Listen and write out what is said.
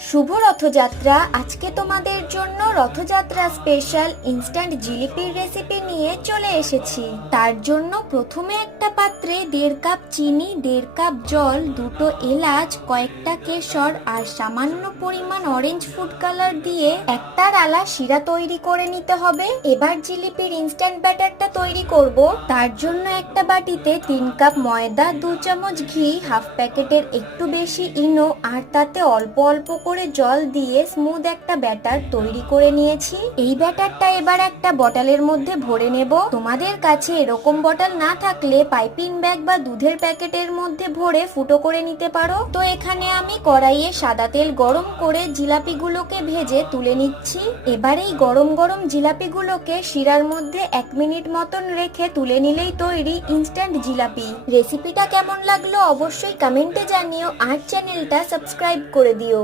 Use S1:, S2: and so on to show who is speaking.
S1: শুভ রথযাত্রা। আজকে তোমাদের জন্য রথযাত্রা স্পেশাল ইনস্ট্যান্ট জিলিপির রেসিপি নিয়ে চলে এসেছি। তার জন্য প্রথমে একটা পাত্রে দেড় কাপ চিনি, দেড় কাপ জল, দুটো এলাচ, কয়েকটা কেশর আর সামান্য পরিমাণ অরেঞ্জ ফুড কালার দিয়ে একটা রালা শিরা তৈরি করে নিতে হবে। এবার জিলিপির ইনস্ট্যান্ট ব্যাটারটা তৈরি করব। তার জন্য একটা বাটিতে তিন কাপ ময়দা, দু চামচ ঘি হাফ প্যাকেটের একটু বেশি ইনো, আর তাতে অল্প অল্প করে জল দিয়ে স্মুথ একটা ব্যাটার তৈরি করে নিয়েছি। এই ব্যাটারটা এবার একটা বটলের মধ্যে ভরে নেব। তোমাদের কাছে এরকম বটল না থাকলে পাইপিং ব্যাগ বা দুধের প্যাকেটের মধ্যে ভরে ফুটো করে নিতে পারো। তো এখানে আমি কড়াইয়ে সাদা তেল গরম করে জিলাপিগুলোকে ভেজে তুলে নিচ্ছি। এবার এই গরম গরম জিলাপিগুলোকে শিরার মধ্যে এক মিনিট মতন রেখে তুলে নিলেই তৈরি ইনস্ট্যান্ট জিলাপি। রেসিপিটা কেমন লাগল অবশ্যই কমেন্টে জানিও আর চ্যানেলটা সাবস্ক্রাইব করে দিও।